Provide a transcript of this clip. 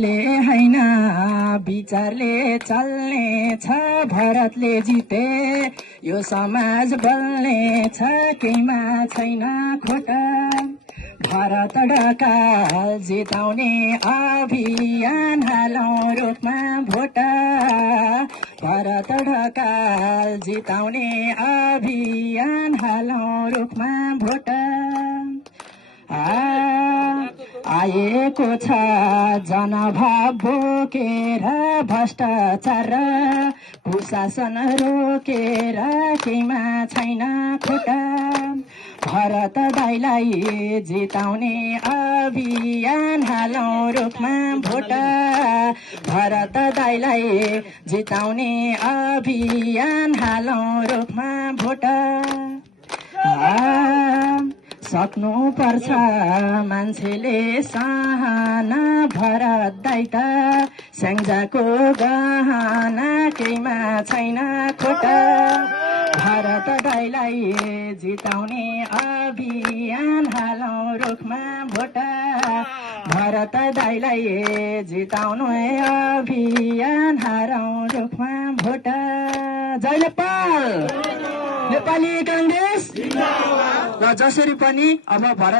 हैन विचारले चल्ने छ भरतले जिते यो समाज बल्ने छ केहीमा छैन खोटा भारत ढकाल जिताउने अभियान हालौं रुखमा भोटा भारत ढकाल जिताउने अभियान हालौं रुखमा भोटा आएको छ जनभाव बोकेर भ्रष्टाचार कुशासन रोकेर केहीमा छैन खोटा भरत दाइलाई जिताउने अभियान हालौं रुखमा भोटा भरत दाइलाई जिताउने अभियान हालौं रुखमा भोटा सक्नु पर्छ मान्छेले साहना भरत दाइ त स्याङ्जाको गहना केहीमा छैन खोटा भरत दाइलाई जिताउने अभियान हालौं रुखमा भोटा भरत दाइलाई जिताउने अभियान हालौं रुखमा भोटा जय नेपाल नेपाली कांग्रेस र जसरी पनि अब भारत